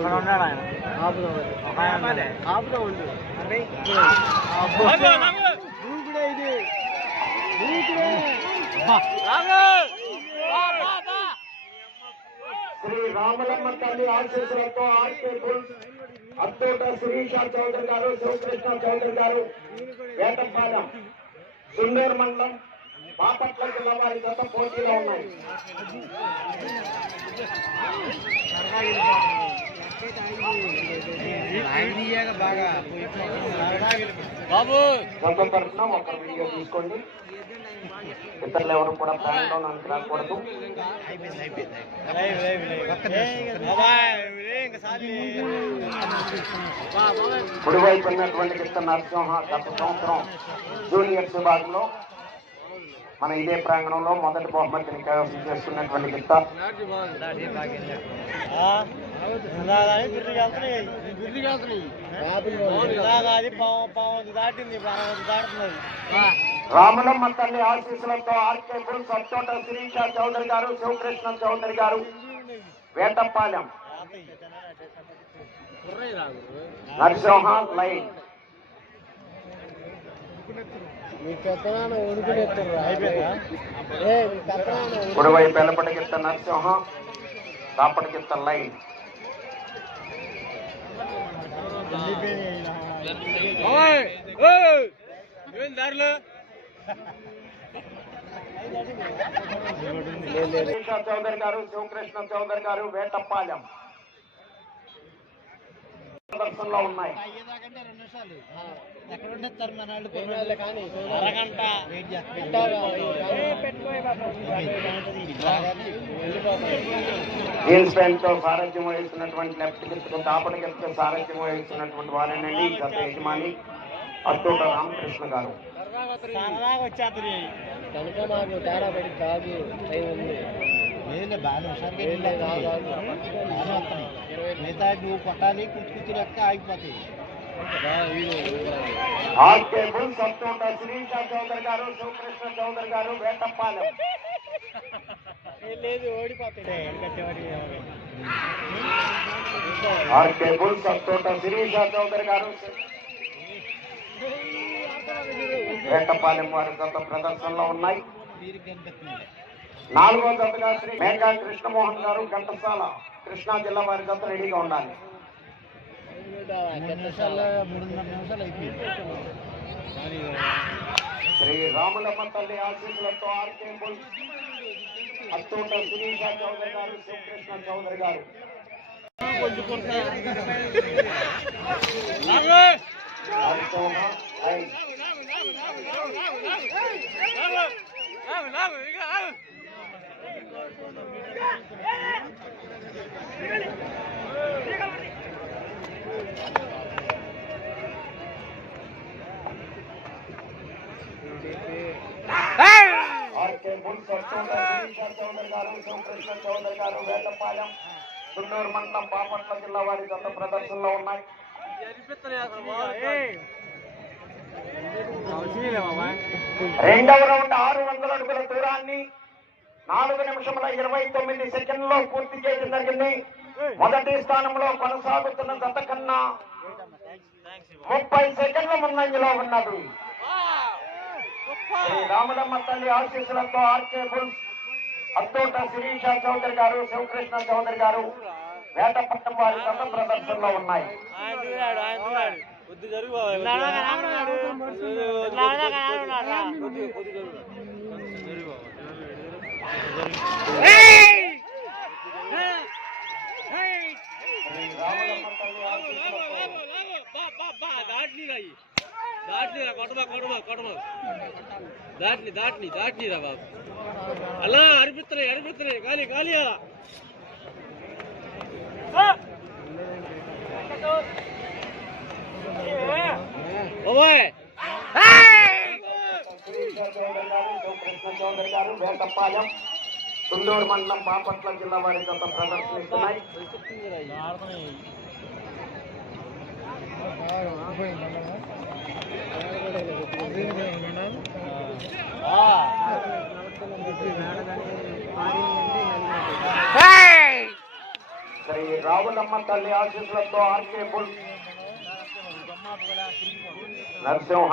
శ్రీ రామలమ్మ తల్లి ఆశీస్సులతో RK bulls Attota Sirisha Chowdary గారు, శివకృష్ణ చౌదరి గారు, వేటపాలెం సుందూరు మండలం బాపట్ల జిల్లా వారి గత పోటీలో ఉన్నాయి. గత తరఫున ఒక వీడియో తీసుకోండి. ఇతరులు ఎవరు కూడా ప్రాణంలో నాకు రాకూడదు. కుడివైపు ఉన్నటువంటి గిత్త నరసింహ గత సంవత్సరం జూనియర్స్ విభాగంలో మన ఇదే ప్రాంగణంలో మొదటి బహుమతిని కైవసం చేస్తున్నటువంటి గిత్త రామలమ్మ తల్లి ఆశీస్సులతో ఆర్కే బుల్స్ అత్తోట శిరీష చౌదరి గారు, శివకృష్ణ చౌదరి గారు, వేటపాలెం నరసింహ లైన్. కుడివైపు ఎలపటికిత్త నరసింహ, కాపటికిత్త లైన్. చౌదరి గారు, శివకృష్ణ చౌదరి గారు, వేటపాలెం ప్రదర్శనలో ఉన్నాయి. జీన్స్ ప్యాంట్ తో సారథ్యం వహిస్తున్నటువంటి లెఫ్ట్ గిఫ్ట్ కాపటి గిఫ్ట్ సారథ్యం వహిస్తున్నటువంటి వారేనండి గత యజమాని అత్తోట రామకృష్ణ గారు. కనుక నాకు తేడా పడి కాదు మిగతా నువ్వు కొట్టాలి, కుచ్చి లెక్క ఆగిపోతాయి. ఆర్కే బుల్స్ అత్తోట శిరీష చౌదరి గారు, శివకృష్ణ చౌదరి గారు, వేటపాలెం లేదు ఓడిపోతాయి. ఆర్కే బుల్స్ అత్తోట శిరీష చౌదరి గారు, వేటపాలెం వారి గత ప్రదర్శనలో ఉన్నాయి. 4వ జతగా శ్రీ మేఘా కృష్ణమోహన్ గారు, ఘంటసాల కృష్ణా జిల్లా వారి గత రెడీగా ఉండాలి. శ్రీ రామలమ్మ తల్లి ఆశీస్సులతో ఆర్కే బుల్స్ అత్తోట శిరీష చౌదరి గారు, శివకృష్ణ చౌదరి గారు. ఆర్కే బుల్స్ అత్తోట శిరీష చౌదరి గారు, శివకృష్ణ చౌదరి గారు, వేటపాలెం సుందూరు మండలం బాపట్ల జిల్లా వారి గత ప్రదర్శనలో ఉన్నాయి. 2వ రౌండ్ 600 అడుగుల దూరాన్ని 4 నిమిషముల 29 సెకండ్లో పూర్తి చేయడం జరిగింది. మొదటి స్థానంలో కొనసాగుతున్న జత కన్నా 30 సెకండ్ల ముందంజలో ఉన్నది. శ్రీ రామలమ్మ తల్లి ఆశీస్సులతో ఆర్కే బుల్స్ అత్తోట శిరీష చౌదరి గారు, శివకృష్ణ చౌదరి గారు, వేటపట్నం వారి గత ప్రదర్శనలో ఉన్నాయి. దాటి రా బాబు, అలా అనిపిస్తున్నాయి గాలి గాలియా. కృష్ణ చౌదరి గారు, వేటపాలెం సుందూరు మండలం బాపట్ల జిల్లా వారి గత ప్రదర్శనిస్తున్నాయి. శ్రీ రావులమ్మ తల్లి ఆశీస్సులతో ఆర్కే బుల్ నరసింహ